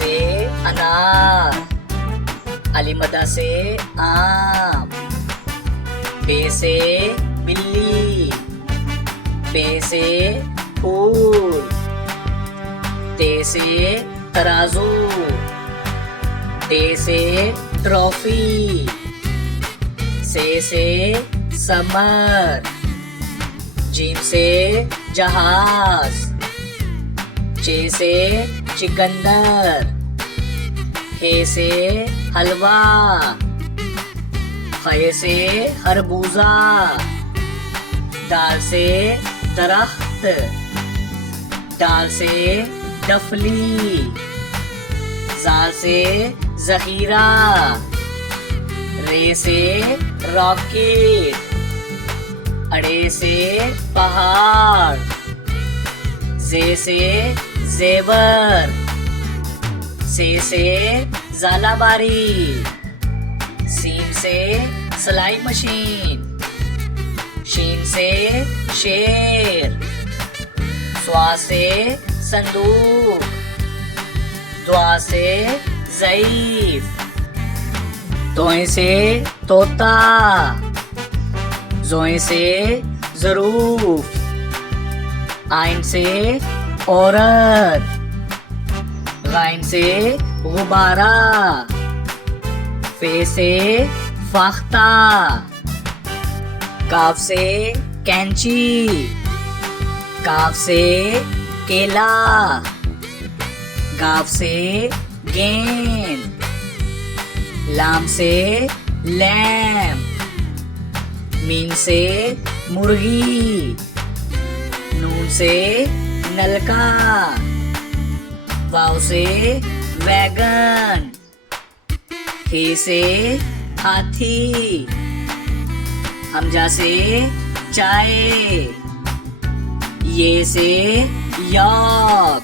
से अनार, अलीमदा से आम, बे से बिल्ली, पे से फूल, ते से तराजू, टे से ट्रॉफी, से समर, जीम से जहाज, चे से चिकंदर, हे से हलवा, खे से खरबूजा, दाल से दरख्त, दाल से डफली, जाल से जहीरा, रे से रॉकेट, अड़े से पहाड़, जे से जेवर, से जालाबारी, सीन से सिलाई मशीन, शीन से शेर, स्वा से संदूक, द्वा से ज़ईफ, तोए से तोता, जोए से ज़रूफ, आइन से औरत, गाइन से गुब्बारा, फे से फाख्ता, काफ से कैंची, काफ से केला, गाफ से गेंद, लाम से लैम्प, मीम से मुर्गी, नून से नलका, वाव से वैगन, हे से हाथी, हमजा से चाय, ये से यॉक,